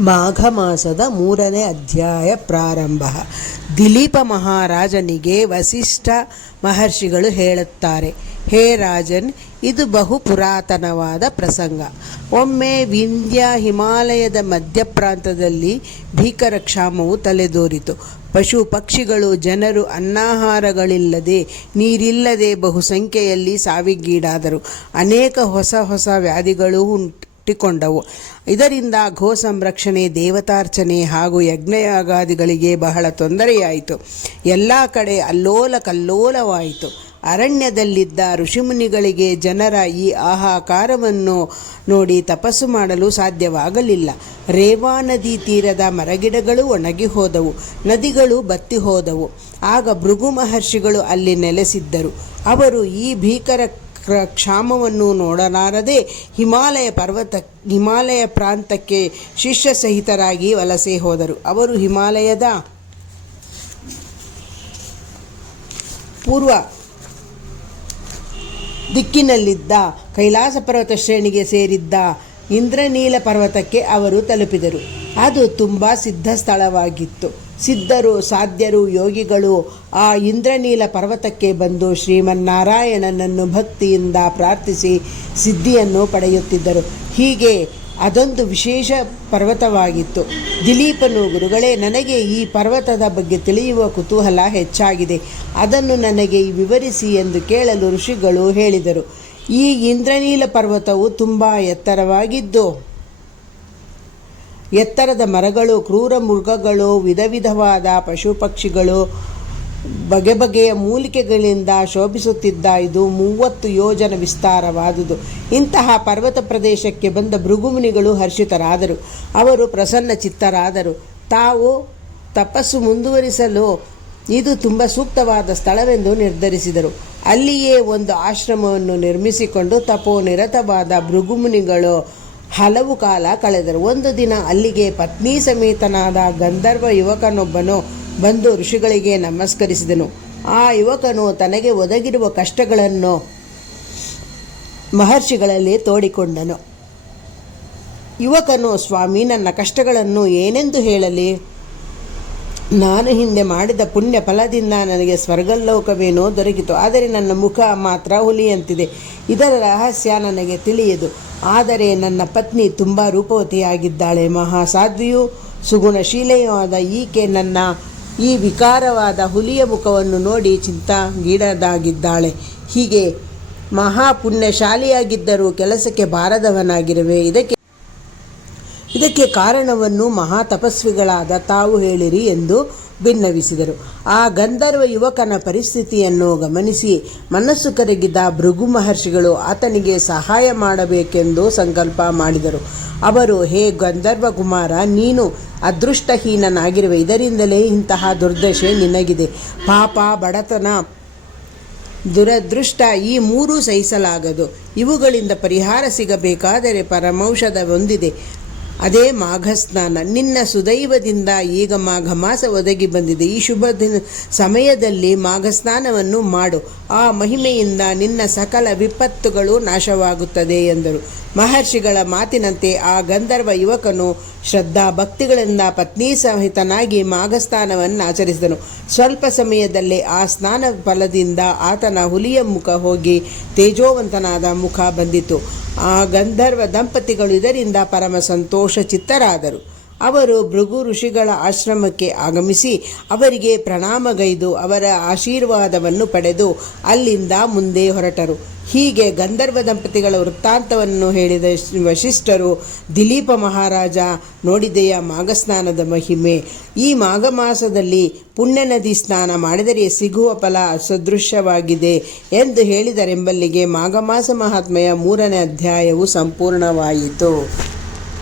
ಮಾಘ ಮಾಸದ ಮೂರನೇ ಅಧ್ಯಾಯ ಪ್ರಾರಂಭ. ದಿಲೀಪ ಮಹಾರಾಜನಿಗೆ ವಸಿಷ್ಠ ಮಹರ್ಷಿಗಳು ಹೇಳುತ್ತಾರೆ, ಹೇ ರಾಜನ್, ಇದು ಬಹು ಪುರಾತನವಾದ ಪ್ರಸಂಗ. ಒಮ್ಮೆ ವಿಂಧ್ಯ ಹಿಮಾಲಯದ ಮಧ್ಯಪ್ರಾಂತದಲ್ಲಿ ಭೀಕರ ಕ್ಷಾಮವು ತಲೆದೋರಿತು. ಪಶು ಪಕ್ಷಿಗಳು ಜನರು ಅನ್ನಾಹಾರಗಳಿಲ್ಲದೆ, ನೀರಿಲ್ಲದೆ ಬಹುಸಂಖ್ಯೆಯಲ್ಲಿ ಸಾವಿಗೀಡಾದರು. ಅನೇಕ ಹೊಸ ಹೊಸ ವ್ಯಾಧಿಗಳು ಹುಟ್ಟಿಕೊಂಡವು. ಇದರಿಂದ ಗೋ ಸಂರಕ್ಷಣೆ, ದೇವತಾರ್ಚನೆ ಹಾಗೂ ಯಜ್ಞಯಾಗಾದಿಗಳಿಗೆ ಬಹಳ ತೊಂದರೆಯಾಯಿತು. ಎಲ್ಲ ಕಡೆ ಅಲ್ಲೋಲ ಕಲ್ಲೋಲವಾಯಿತು. ಅರಣ್ಯದಲ್ಲಿದ್ದ ಋಷಿಮುನಿಗಳಿಗೆ ಜನರ ಈ ಆಹಾಕಾರವನ್ನು ನೋಡಿ ತಪಸ್ಸು ಮಾಡಲು ಸಾಧ್ಯವಾಗಲಿಲ್ಲ. ರೇವಾ ನದಿ ತೀರದ ಮರಗಿಡಗಳು ಒಣಗಿ ಹೋದವು, ನದಿಗಳು ಬತ್ತಿ ಹೋದವು. ಆಗ ಭೃಗು ಮಹರ್ಷಿಗಳು ಅಲ್ಲಿ ನೆಲೆಸಿದ್ದರು. ಅವರು ಈ ಭೀಕರ ಕ್ರ- ಕ್ಷಾಮವನ್ನು ನೋಡಲಾರದೆ ಹಿಮಾಲಯ ಪರ್ವತ ಹಿಮಾಲಯ ಪ್ರಾಂತಕ್ಕೆ ಶಿಷ್ಯ ಸಹಿತರಾಗಿ ವಲಸೆ ಹೋದರು. ಅವರು ಹಿಮಾಲಯದ ಪೂರ್ವ ದಿಕ್ಕಿನಲ್ಲಿದ್ದ ಕೈಲಾಸ ಪರ್ವತ ಶ್ರೇಣಿಗೆ ಸೇರಿದ್ದ ಇಂದ್ರನೀಲ ಪರ್ವತಕ್ಕೆ ಅವರು ತಲುಪಿದರು. ಅದು ತುಂಬ ಸಿದ್ಧ ಸ್ಥಳವಾಗಿತ್ತು. ಸಿದ್ಧರು, ಸಾಧ್ಯರು, ಯೋಗಿಗಳು ಆ ಇಂದ್ರನೀಲ ಪರ್ವತಕ್ಕೆ ಬಂದು ಶ್ರೀಮನ್ನಾರಾಯಣನನ್ನು ಭಕ್ತಿಯಿಂದ ಪ್ರಾರ್ಥಿಸಿ ಸಿದ್ಧಿಯನ್ನು ಪಡೆಯುತ್ತಿದ್ದರು. ಹೀಗೆ ಅದೊಂದು ವಿಶೇಷ ಪರ್ವತವಾಗಿತ್ತು. ದಿಲೀಪನು, ಗುರುಗಳೇ, ನನಗೆ ಈ ಪರ್ವತದ ಬಗ್ಗೆ ತಿಳಿಯುವ ಕುತೂಹಲ ಹೆಚ್ಚಾಗಿದೆ. ಅದನ್ನು ನನಗೆ ವಿವರಿಸಿ ಎಂದು ಕೇಳಲು ಋಷಿಗಳು ಹೇಳಿದರು. ಈ ಇಂದ್ರನೀಲ ಪರ್ವತವು ತುಂಬ ಎತ್ತರವಾಗಿದ್ದು, ಎತ್ತರದ ಮರಗಳು, ಕ್ರೂರ ಮೃಗಗಳು ವಿಧ ವಿಧವಾದ ಪಶು ಪಕ್ಷಿಗಳು ಬಗೆ ಬಗೆಯ ಮೂಲಿಕೆಗಳಿಂದ ಶೋಭಿಸುತ್ತಿದ್ದ ಇದು ಮೂವತ್ತು ಯೋಜನ ವಿಸ್ತಾರವಾದುದು. ಇಂತಹ ಪರ್ವತ ಪ್ರದೇಶಕ್ಕೆ ಬಂದ ಭೃಗುಮುನಿಗಳು ಹರ್ಷಿತರಾದರು. ಅವರು ಪ್ರಸನ್ನ ಚಿತ್ತರಾದರು. ತಾವು ತಪಸ್ಸು ಮುಂದುವರಿಸಲು ಇದು ತುಂಬ ಸೂಕ್ತವಾದ ಸ್ಥಳವೆಂದು ನಿರ್ಧರಿಸಿದರು. ಅಲ್ಲಿಯೇ ಒಂದು ಆಶ್ರಮವನ್ನು ನಿರ್ಮಿಸಿಕೊಂಡು ತಪೋನಿರತವಾದ ಭೃಗುಮುನಿಗಳು ಹಲವು ಕಾಲ ಕಳೆದರು. ಒಂದು ದಿನ ಅಲ್ಲಿಗೆ ಪತ್ನಿ ಸಮೇತನಾದ ಗಂಧರ್ವ ಯುವಕನೊಬ್ಬನು ಬಂದು ಋಷಿಗಳಿಗೆ ನಮಸ್ಕರಿಸಿದನು. ಆ ಯುವಕನು ತನಗೆ ಒದಗಿರುವ ಕಷ್ಟಗಳನ್ನು ಮಹರ್ಷಿಗಳಲ್ಲಿ ತೋಡಿಕೊಂಡನು. ಯುವಕನು, ಸ್ವಾಮಿ, ನನ್ನ ಕಷ್ಟಗಳನ್ನು ಏನೆಂದು ಹೇಳಲಿ? ನಾನು ಹಿಂದೆ ಮಾಡಿದ ಪುಣ್ಯ ಫಲದಿಂದ ನನಗೆ ಸ್ವರ್ಗಲೋಕವೇನೋ ದೊರಕಿತು. ಆದರೆ ನನ್ನ ಮುಖ ಮಾತ್ರ ಹುಲಿಯಂತಿದೆ. ಇದರ ರಹಸ್ಯ ನನಗೆ ತಿಳಿಯದು. ಆದರೆ ನನ್ನ ಪತ್ನಿ ತುಂಬ ರೂಪವತಿಯಾಗಿದ್ದಾಳೆ. ಮಹಾಸಾಧ್ವಿಯೂ ಸುಗುಣಶೀಲೆಯೂ ಆದ ಈಕೆ ನನ್ನ ಈ ವಿಕಾರವಾದ ಹುಲಿಯ ಮುಖವನ್ನು ನೋಡಿ ಚಿಂತಾಗೀಡಾಗಿದ್ದಾಳೆ. ಹೀಗೆ ಮಹಾಪುಣ್ಯಶಾಲಿಯಾಗಿದ್ದರೂ ಕೆಲಸಕ್ಕೆ ಬಾರದವನಾಗಿರುವೆ. ಇದಕ್ಕೆ ಇದಕ್ಕೆ ಕಾರಣವನ್ನು ಮಹಾ ತಪಸ್ವಿಗಳಾದ ತಾವು ಹೇಳಿರಿ ಎಂದು ಭಿನ್ನವಿಸಿದರು ಆ ಗಂಧರ್ವ ಯುವಕನ ಪರಿಸ್ಥಿತಿಯನ್ನು ಗಮನಿಸಿ ಮನಸ್ಸು ಕರಗಿದ ಭೃಗು ಮಹರ್ಷಿಗಳು ಆತನಿಗೆ ಸಹಾಯ ಮಾಡಬೇಕೆಂದು ಸಂಕಲ್ಪ ಮಾಡಿದರು. ಅವರು, ಹೇ ಗಂಧರ್ವ ಕುಮಾರ, ನೀನು ಅದೃಷ್ಟಹೀನನಾಗಿರುವೆ ಇದರಿಂದಲೇ ಇಂತಹ ದುರ್ದಶೆ ನಿನಗಿದೆ. ಪಾಪ, ಬಡತನ, ದುರದೃಷ್ಟ ಈ ಮೂರೂ ಸಹಿಸಲಾಗದು. ಇವುಗಳಿಂದ ಪರಿಹಾರ ಸಿಗಬೇಕಾದರೆ ಪರಮೌಷಧ ಒಂದಿದೆ ಅದೇ ಮಾಘಸ್ನಾನ. ನಿನ್ನ ಸುದೈವದಿಂದ ಈಗ ಮಾಘ ಮಾಸ ಒದಗಿ ಬಂದಿದೆ. ಈ ಶುಭ ದಿನ ಸಮಯದಲ್ಲಿ ಮಾಘಸ್ನಾನವನ್ನು ಮಾಡು. ಆ ಮಹಿಮೆಯಿಂದ ನಿನ್ನ ಸಕಲ ವಿಪತ್ತುಗಳು ನಾಶವಾಗುತ್ತದೆ ಎಂದರು. ಮಹರ್ಷಿಗಳ ಮಾತಿನಂತೆ ಆ ಗಂಧರ್ವ ಯುವಕನು ಶ್ರದ್ಧಾ ಭಕ್ತಿಗಳಿಂದ ಪತ್ನಿ ಸಹಿತನಾಗಿ ಮಾಘಸ್ನಾನವನ್ನು ಆಚರಿಸಿದನು. ಸ್ವಲ್ಪ ಸಮಯದಲ್ಲೇ ಆ ಸ್ನಾನ ಫಲದಿಂದ ಆತನ ಹುಲಿಯ ಮುಖ ಹೋಗಿ ತೇಜೋವಂತನಾದ ಮುಖ ಬಂದಿತು ಆ ಗಂಧರ್ವ ದಂಪತಿಗಳು ಇದರಿಂದ ಪರಮ ಸಂತೋಷ ಚಿತ್ತರಾದರು. ಅವರು ಭೃಗು ಋಷಿಗಳ ಆಶ್ರಮಕ್ಕೆ ಆಗಮಿಸಿ ಅವರಿಗೆ ಪ್ರಣಾಮಗೈದು ಅವರ ಆಶೀರ್ವಾದವನ್ನು ಪಡೆದು ಅಲ್ಲಿಂದ ಮುಂದೆ ಹೊರಟರು. ಹೀಗೆ ಗಂಧರ್ವ ದಂಪತಿಗಳ ವೃತ್ತಾಂತವನ್ನು ಹೇಳಿದ ವಶಿಷ್ಠರು, ದಿಲೀಪ ಮಹಾರಾಜ ನೋಡಿದೆಯ ಮಾಘಸ್ನಾನದ ಮಹಿಮೆ? ಈ ಮಾಘ ಮಾಸದಲ್ಲಿ ಪುಣ್ಯ ನದಿ ಸ್ನಾನ ಮಾಡಿದರೆ ಸಿಗುವ ಫಲ ಸದೃಶ್ಯವಾಗಿದೆ ಎಂದು ಹೇಳಿದರೆಂಬಲ್ಲಿಗೆ ಮಾಘಮಾಸ ಮಹಾತ್ಮೆಯ ಮೂರನೇ ಅಧ್ಯಾಯವು ಸಂಪೂರ್ಣವಾಯಿತು.